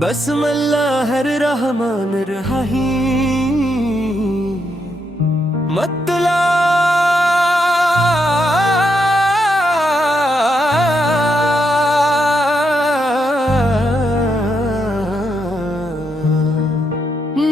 बस्मिल्लाहिर रहमानिर रहीम मतला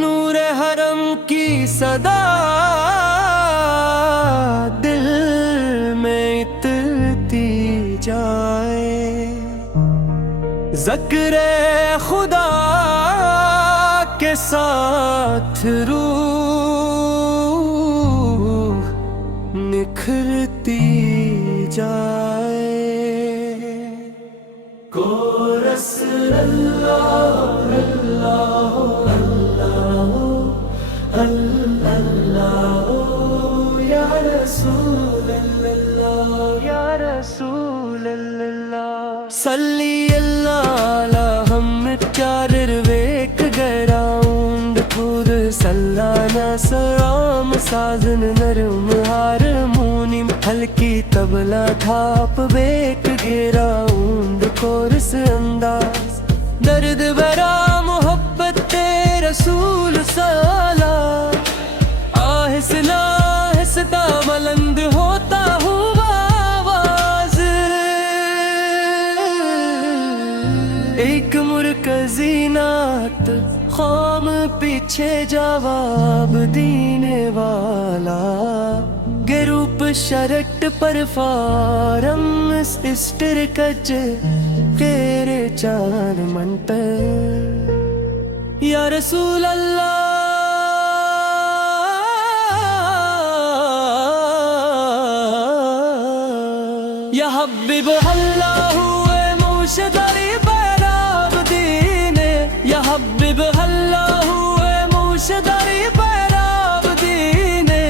नूर हरम की सदा दिल में इतरती जाए, ज़िक्र खुदा के साथ रूह निखरती जाए। कोरस अल्लाह अल्लाह अल्लाह अल्लाह या रसूल अल्लाह या रसूल अल्लाह सल्ली वे सल्लाना सलाम साजन नरम हारमोनी हल्की तबला थाप बेक गिरा ऊंड कोरस अंदाज दर्द भरा मोहब्बत रसूल साला आहिस्ता आहिस्ता बुलंद होता हुआ आवाज एक मुरकज़ी नात ख़ाम पीछे जवाब देने वाला गेरूप शर्ट पर फारम सिस्टर कच तेरे चार मन पर या रसूल अल्लाह या हबीब अल्लाह हुए मुर्शिद-ए बैराब दीने या हबीब अल्लाह हुए मुर्शिद-ए बैराब दीने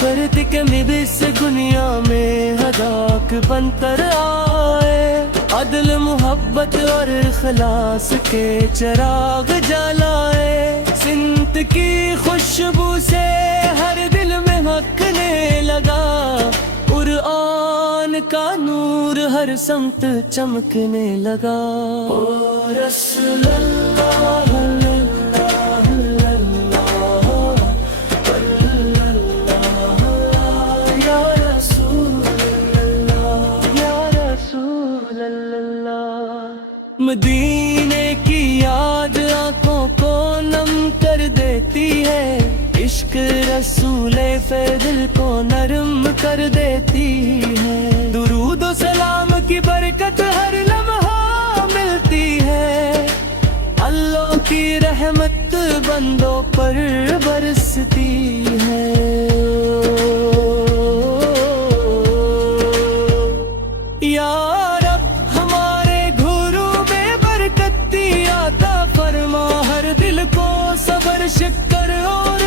फर्द के मिबिस दुनिया में हदाक बनकर आए अदल मोहब्बत और इखलास के चिराग जलाए सिंत की खुशबू से हर दिल में महकने लगा कुरान का नूर हर समत चमकने लगा। ओ रसूल अल्लाह या रसूल अल्लाह मदीने की याद आंखों को नम कर देती है इश्क रसूले पे दिल को नरम कर देती है दुरूद और सलाम की बरकत हर लम्हा मिलती है अल्लाह की रहमत बंदों पर बरसती है। या रब हमारे घरों में बरकत दी आता फरमा हर दिल को सबर शक्कर और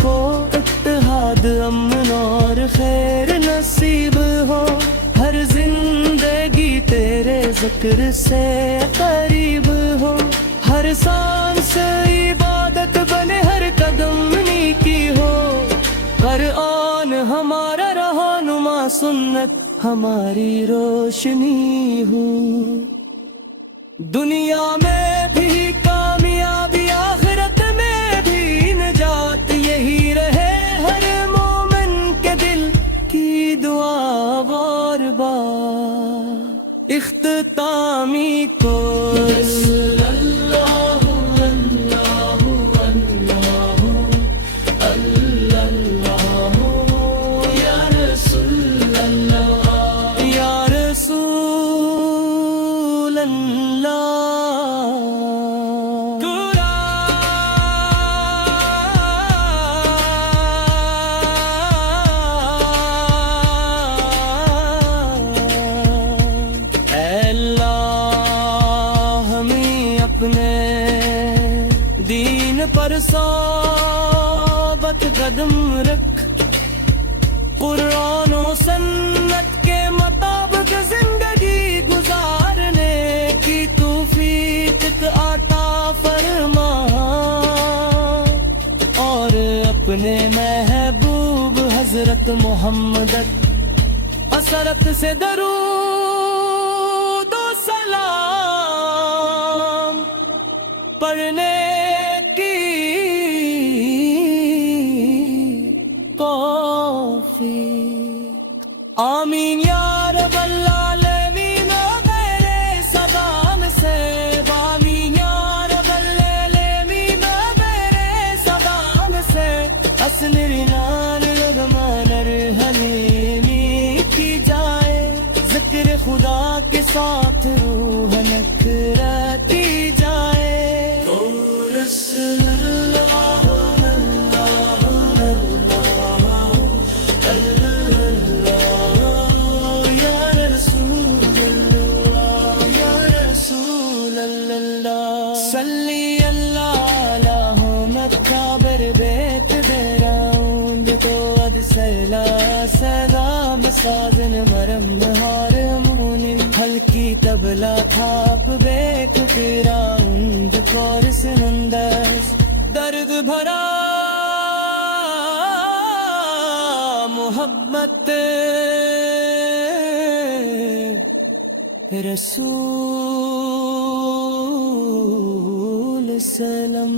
को इत्तेहाद अमन और खैर नसीब हो हर जिंदगी तेरे जिक्र से करीब हो हर सांस इबादत बने हर कदम नेकी हो कुरान हमारा रहनुमा सुन्नत हमारी रोशनी हो दुनिया में भी कामयाबी आखिरत में भी नजात यही रहे हर मोमिन के दिल की दुआ बार बार इख्तितामी को पर साबत कदम रख कुरान और सन्नत के मुताबिक जिंदगी गुजारने की तौफीक अता फरमा अपने महबूब हजरत मोहम्मद असरत से दरूद व सलाम पढ़ने की तौफीक आमीन या रब्बल आलमीन मेरे सलाम से आमीन या रब्बल आलमीन मेरे सलाम से असनिर नार रगमानर हलीमी की जाए जिक्र खुदा के साथ रूह नखरती जाए तो रसूलल्लाह सलाम साजन मरम हारमोनियम हल्की तबला थाप बेक किराउंड कोरस नंदस दर्द भरा मोहब्बत रसूल सलम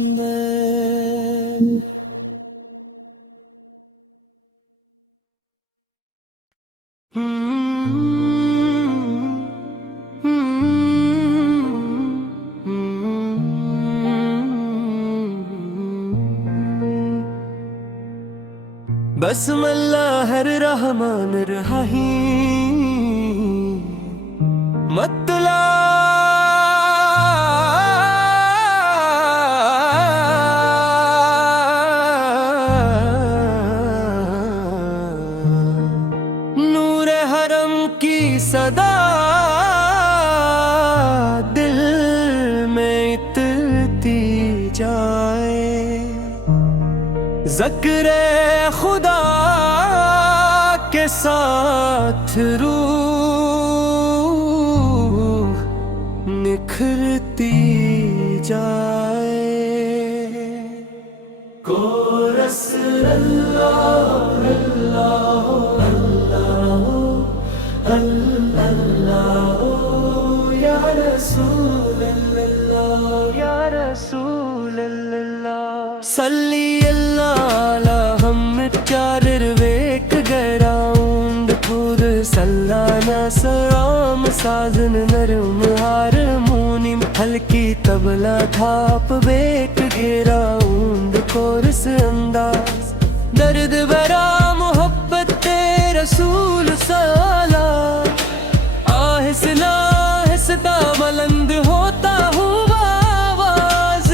बस्मिल्लाहिर रहमानिर रहीम मतला नूर हरम की सदा दिल में इतती जाए ज़िक्र खुदा के साथ रूह निखरती जाए कोरस अल्लाह अल्लाह अल्लाह अल्लाह या रसूल अल्लाह या रसूल अल्लाह सल्ली वेक ग्राउंड खुद सल्लाना सलाम साजन नरम हारमोनियम हल्की तबला थाप बेक ग्राउंड कोरस अंदाज दर्द भरा मोहब्बत रसूल साला आहिस्ता आहिस्ता बुलंद होता हुआ आवाज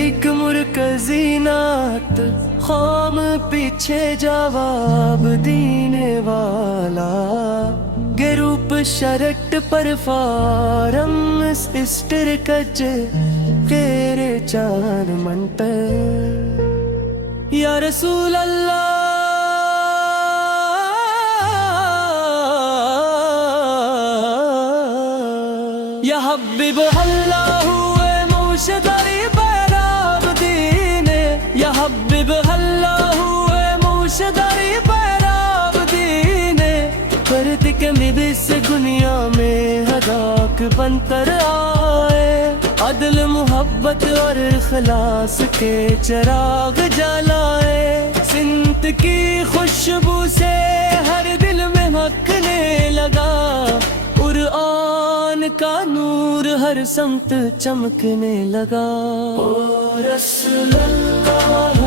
एक मुरकज़ी नात खाम पीछे जवाब देने वाला गेरूप शर्ट पर फारम सिस्टर कच तेरे चार मंतर या रसूल अल्लाह या हबीब अल्लाह हुए मुर्शिदारी बैराब दीने या हबीब अल्लाह हुए मुर्शिदारी बैराब दीने करत के मिबिस दुनिया में हदाक बनकर आए अदल मोहब्बत और इखलास के चिराग जलाए सिंत की खुशबू से हर दिल में महकने लगा कुरान का नूर हर समत चमकने लगा ओ रसूलल्लाह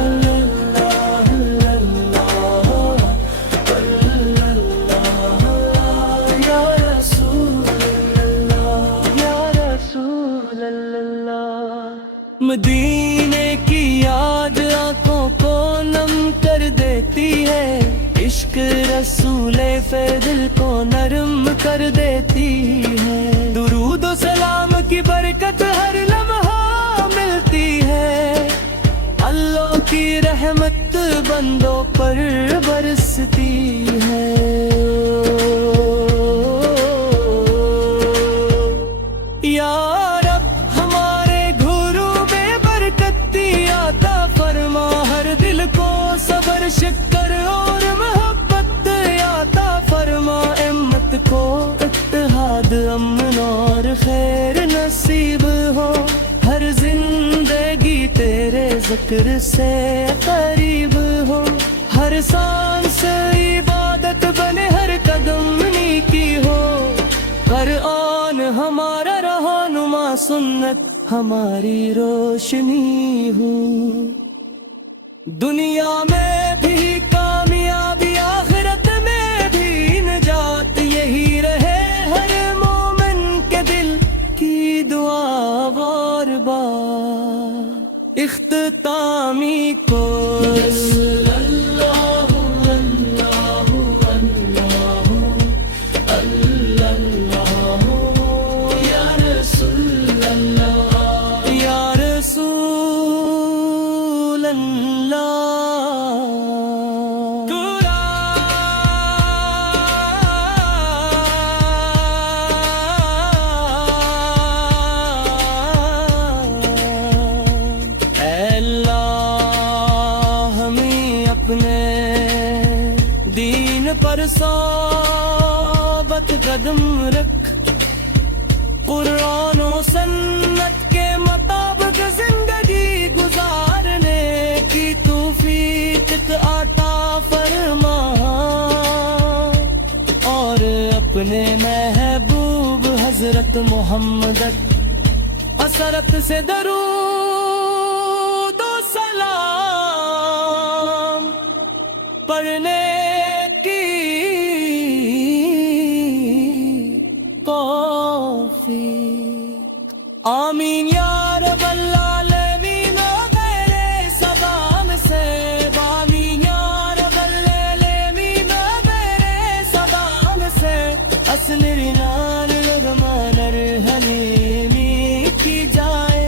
मदीने की याद आंखों को नम कर देती है इश्क रसूले पे दिल को नरम कर देती है दुरूद व सलाम की बरकत हर लम्हा मिलती है अल्लाह की रहमत बंदों पर बरसती है या रब हमारे घरों में बरकत خیر نصیب ہو، ہر زندگی تیرے ذکر سے قریب ہو، ہر سانس عبادت بنے، ہر قدم نیکی ہو، قرآن ہمارا رہنما، سنت ہماری روشنی ہو، دنیا میں بھی کامیابی، آخرت میں بھی نجات، یہی رہے ہر مومن کے دل کی دعا بار بار۔ اختتامی کو پر ثابت قدم رکھ، قرآن و سنت کے مطابق زندگی گزارنے کی توفیق عطا فرما، اور اپنے محبوب حضرت محمد اثرت سے درود و سلام پڑھنے آمین یا رب العالمین، میرے سلام سے آمین یا رب العالمین، میرے سلام سے اصل رنان رحمان الحلیمی کی جائے،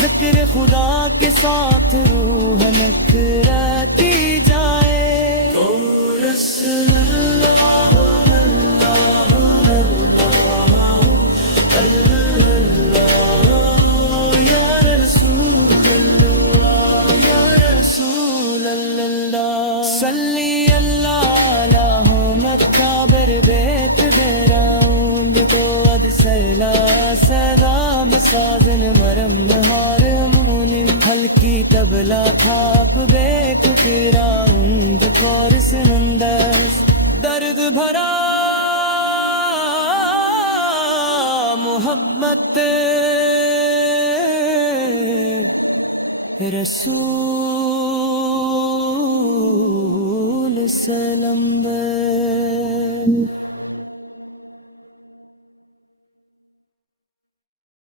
ذکر خدا کے ساتھ روح نکھراتی جائے، رسول اللہ سلام سازن مرم ہارمونیم، ہلکی تبلا تھاپ بیک راؤنڈ کورس نندس، درد بھرا محبت رسول سلام۔